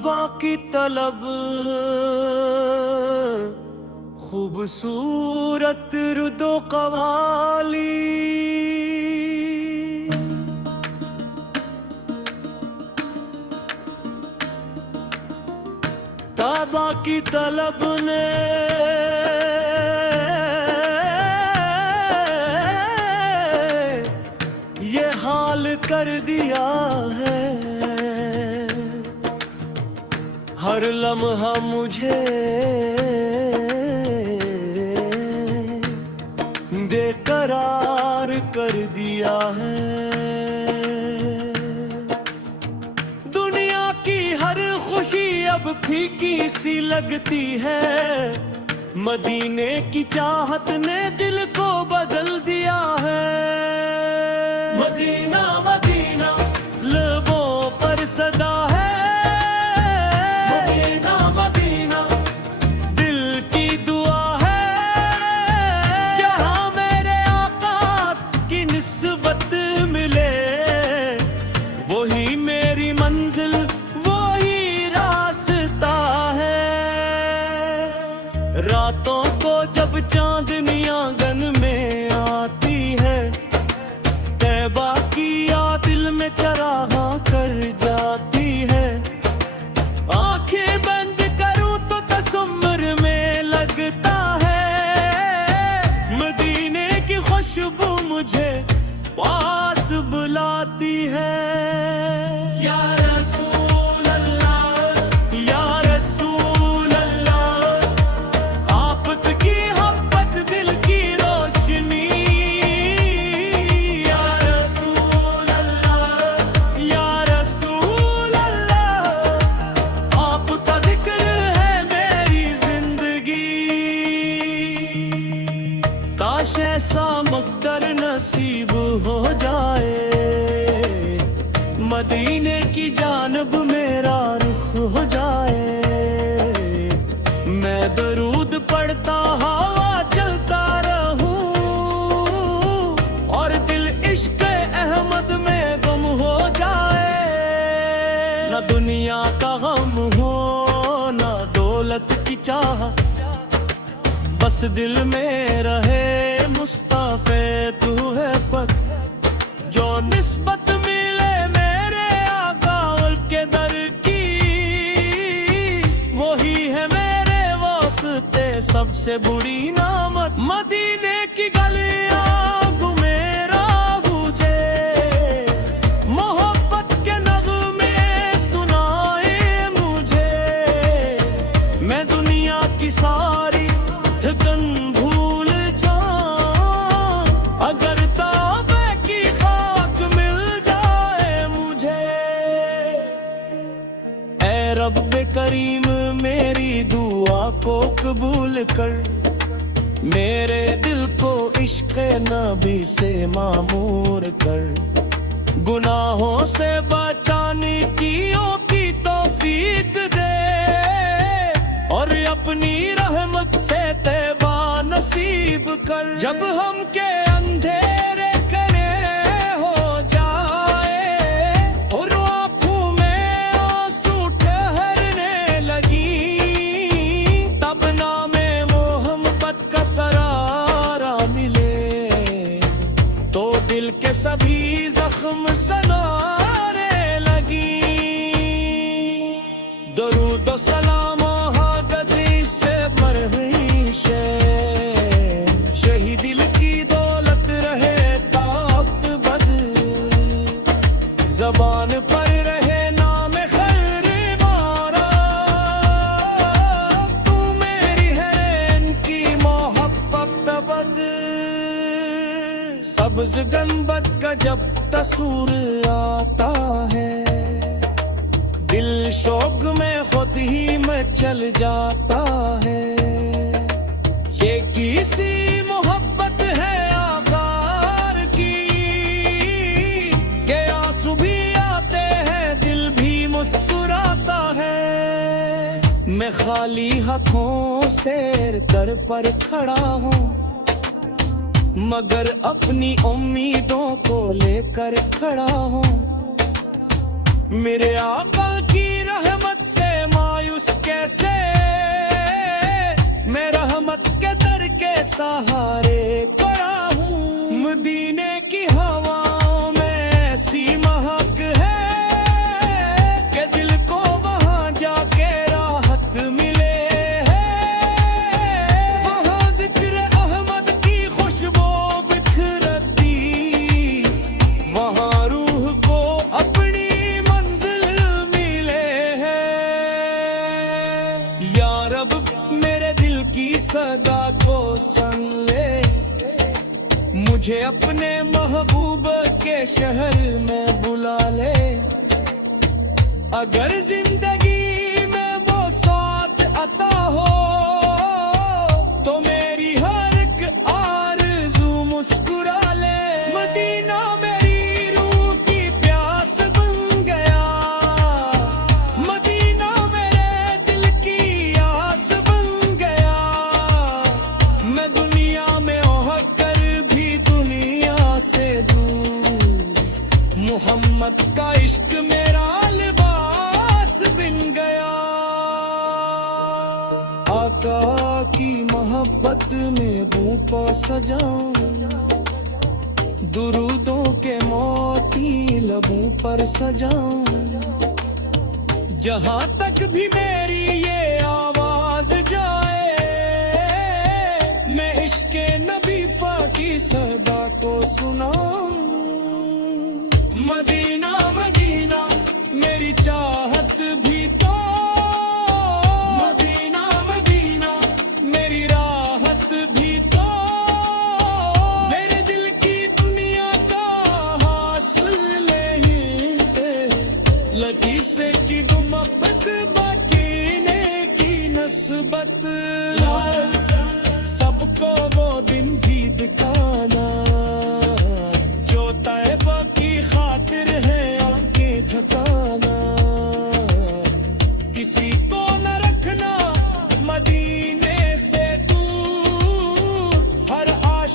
ताबा की तलब खूबसूरत रुदो कवाली, ताबा की तलब ने ये हाल कर दिया है। हर लम्हा मुझे बेकरार कर दिया है। दुनिया की हर खुशी अब फीकी सी लगती है। मदीने की चाहत ने दिल को बदल दिया है। मदीना मदीना लबों पर सदा है। मदीना मदीना दिल की दुआ है। जहाँ मेरे आका की निस्बत मिले, वही मेरी मंजिल वही रास्ता है। रातों को जब चांदनी आंगन में आती है, तैबा की याद दिल में चरागा कर जाती है। आंखें बंद करूं तो तसम्मुर में लगता है। मदीने की खुशबू मुझे पास बुलाती है। या रसूल अल्लाह या रसूल अल्लाह, आप की मोहब्बत दिल की रोशनी। या रसूल अल्लाह या रसूल अल्लाह, आपका जिक्र है मेरी जिंदगी। काश ऐसा मुक़द्दर नसीब हो जाए, मदीने की जानब मेरा रुख हो जाए। मैं दरूद पढ़ता हवा चलता रहूं, और दिल इश्क़ अहमद में गुम हो जाए। न दुनिया का गम हो न दौलत की चाह, बस दिल में रहे मुस्तफ़े तू है पक। जो निस्बत मिले मेरे आका के दर की, वही है मेरे वास्ते सबसे बुरी नामत। मदीने की गलियां गुमेरा गूंजे, मोहब्बत के नगमे सुनाए मुझे। मैं दुनिया की सारी थकन भूल जाऊं, अगर तौबे की खाक मिल जाए मुझे। ऐ रब्बे करीम मेरी दुआ को कबूल कर, मेरे दिल को इश्क़ नबी से मामूर कर। गुनाहों से बचाने की तौफीक दे, और अपनी रहमत से तैबा नसीब कर। जब हम के अंधेरे करे हो जाए, और आँखों में आंसू ठहरने लगी, तब नामे मोहब्बत का सरारा मिले, तो दिल के सभी जख्म सनारे लगी। दरूद सलाम से मर हुई शही दिल की दौलत रहे ताब्त बद, जबान पर रहे नाम खैर मारा। तू मेरी है इनकी मोहब्बत बद। सब्ज़ गंबद का जब तसूर आता है, दिल शौक में खुद ही में चल जाता है। ये किसी मोहब्बत है आकार की, के आंसू भी आते हैं दिल भी मुस्कुराता है। मैं खाली हाथों से दर पर खड़ा हूँ, मगर अपनी उम्मीदों को लेकर खड़ा हूँ। मेरे आका की रहमत से उसके से मैं रहमत के दर के सहारे पड़ा हूँ। मदीने की हवा में ऐसी महक है कि दिल को वहाँ जाके राहत मिले है। वहाँ जिक्र अहमद की खुशबू बिखरती, वहाँ रूह को अपनी मंजिल मिले है। या रब मेरे दिल की सदा को सुन ले, मुझे अपने महबूब के शहर में बुला ले। अगर जिंदगी में वो साथ अता हो तो मेरी हर एक आरज़ू मुस्कुरा ले। मदीना मेरी रूह की प्यास बन गया, मदीना मेरे दिल की आस बन गया। मैं दुनिया में होकर भी दुनिया से दूर, मोहम्मद का इश्क मेरा लिबास बिन गया। आका की मोहब्बत में बूपा सजाऊं, दुरूदों के मोती लबों पर सजाऊं। जहां तक भी मेरी ये आवाज जाए, मैं इश्क़े नबी फा की सदा को सुनाऊं। मदीना मदीना मेरी चाहत भी तो, मदीना मदीना मेरी राहत भी तो। मेरे दिल की दुनिया का हासिल नहीं है, लतीफ़े की गुमबत बाकी ने की नस्बत।